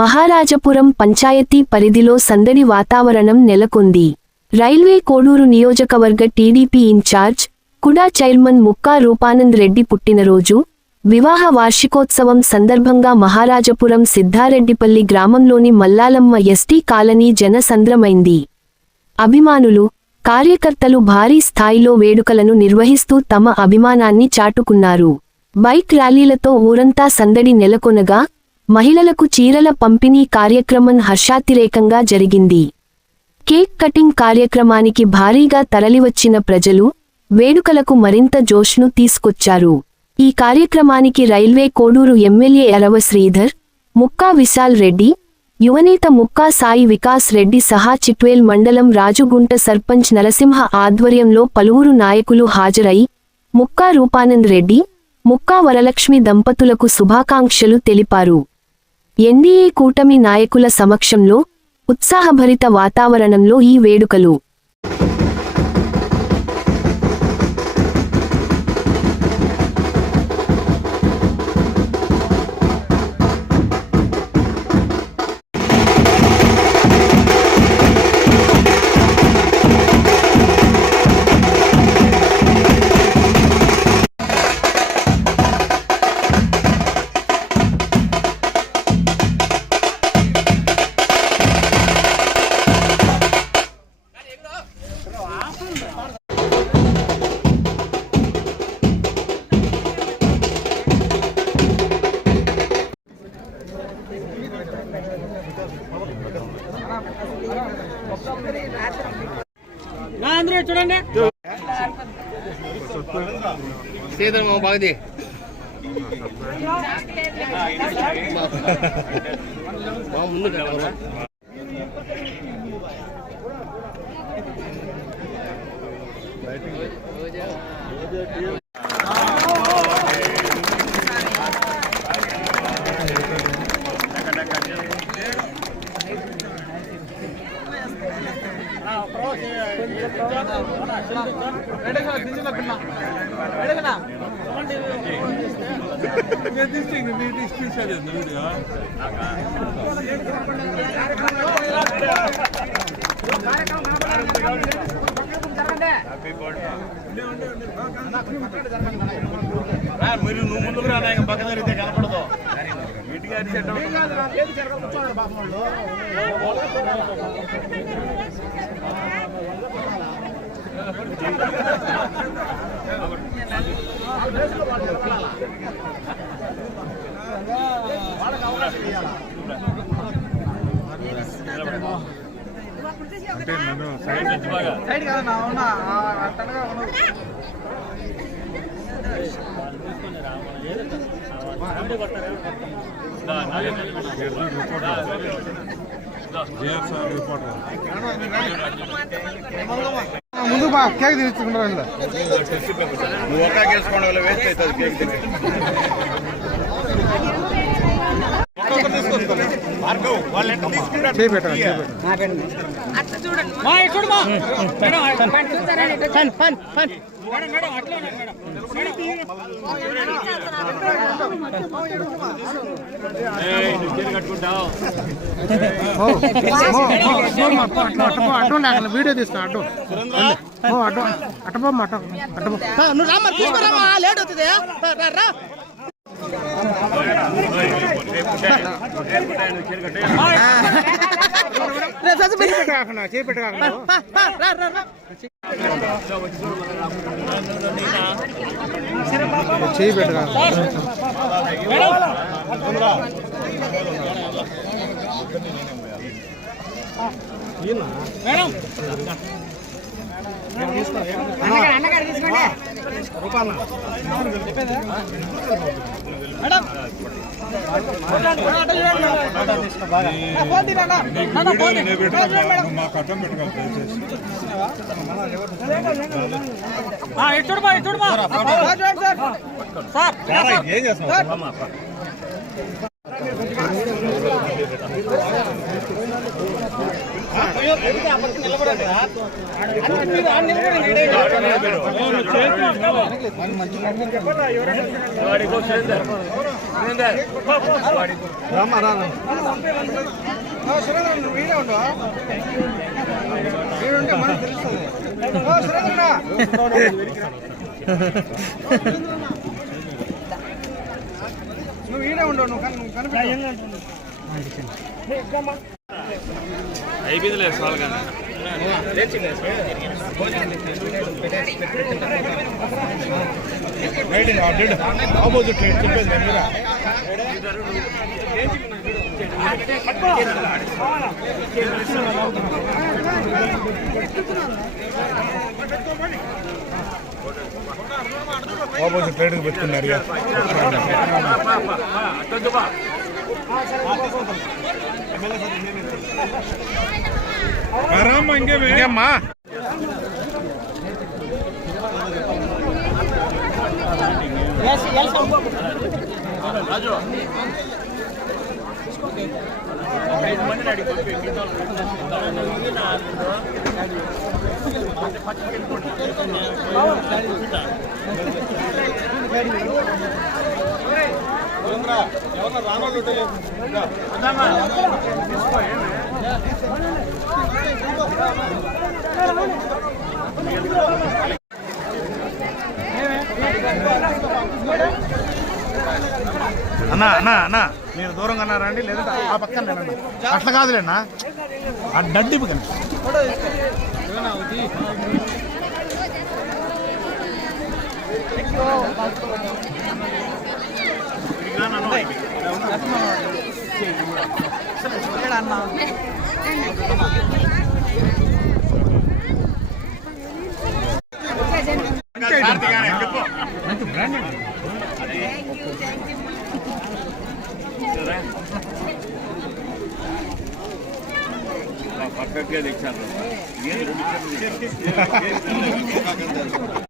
మహారాజపురం పంచాయతీ పరిధిలో సందడి వాతావరణం నెలకొంది. రైల్వే కోడూరు నియోజకవర్గ టీడీపీ ఇన్ఛార్జ్, కుడా చైర్మన్ ముక్కా రూపానంద్ రెడ్డి పుట్టినరోజు, వివాహ వార్షికోత్సవం సందర్భంగా మహారాజపురం సిద్ధారెడ్డిపల్లి గ్రామంలోని మల్లాలమ్మ ఎస్టీ కాలనీ జనసంద్రమైంది. అభిమానులు, కార్యకర్తలు భారీ స్థాయిలో వేడుకలను నిర్వహిస్తూ తమ అభిమానాన్ని చాటుకున్నారు. బైక్ ర్యాలీలతో ఊరంతా సందడి నెలకొనగా, మహిళలకు చీరల పంపిణీ కార్యక్రమం హర్షాతిరేకంగా జరిగింది. కేక్ కటింగ్ కార్యక్రమానికి భారీగా తరలివచ్చిన ప్రజలు, వేడుకలకు మరింత జోష్ను తీసుకొచ్చారు. ఈ కార్యక్రమానికి రైల్వే కోడూరు ఎమ్మెల్యే యలవ శ్రీధర్, ముక్కా విశాల్ రెడ్డి, యువనేత ముక్కా సాయి వికాస్ రెడ్డి సహా చిట్వేల్ మండలం రాజుగుంట సర్పంచ్ నరసింహ ఆధ్వర్యంలో పలువురు నాయకులు హాజరై, ముక్కా రూపానంద్ రెడ్డి, ముక్కా వరలక్ష్మి దంపతులకు శుభాకాంక్షలు తెలిపారు. ఎన్డీఏ కూటమి నాయకుల సమక్షంలో ఉత్సాహభరిత వాతావరణంలో ఈ వేడుకలు చూడండి బాగుంది. మీరు నువ్వు ముందుకు రా, పక్కన జరిగితే కనపడదు. వీటిగా సైడ్ కదా నా ఉన్నా అట్టగా ఉండదు. ముందు బా కేక్ తీసుకుంటారు. నువ్వు ఒక్క కేసుకోండి, వల్ల వేస్ట్ అవుతుంది కేక్ తింటే. వీడియో తీస్తా అడ్డు అట్టబో నువ్వు రామ్మ తీసుకురామా, లేట్ అవుతుంది. మంచి రామ్మా రా సురేంద్ర వీడే ఉండు వీడుంటే మనకు తెలుస్తుంది నువ్వు వీడే ఉండవు నువ్వు కనిపి అయిపోయిందిలే సాల్ కానీ ఆపోజిట్ చెప్పేది మీరా ఆపోజిట్ రైడ్కి పెట్టుకున్నారు ఇంకేమ్మా రాజు 5 మందిని అడిగి ఎవరన్నా రానోళ్ళు ఉంటే అన్నా అన్నా అన్నా మీరు దూరంగా అన్నారండి లేదంటే ఆ పక్కన అట్లా కాదులేనా ఆ డడ్డిపు కానీ పర్ఫెక్ట్గా తెచ్చాను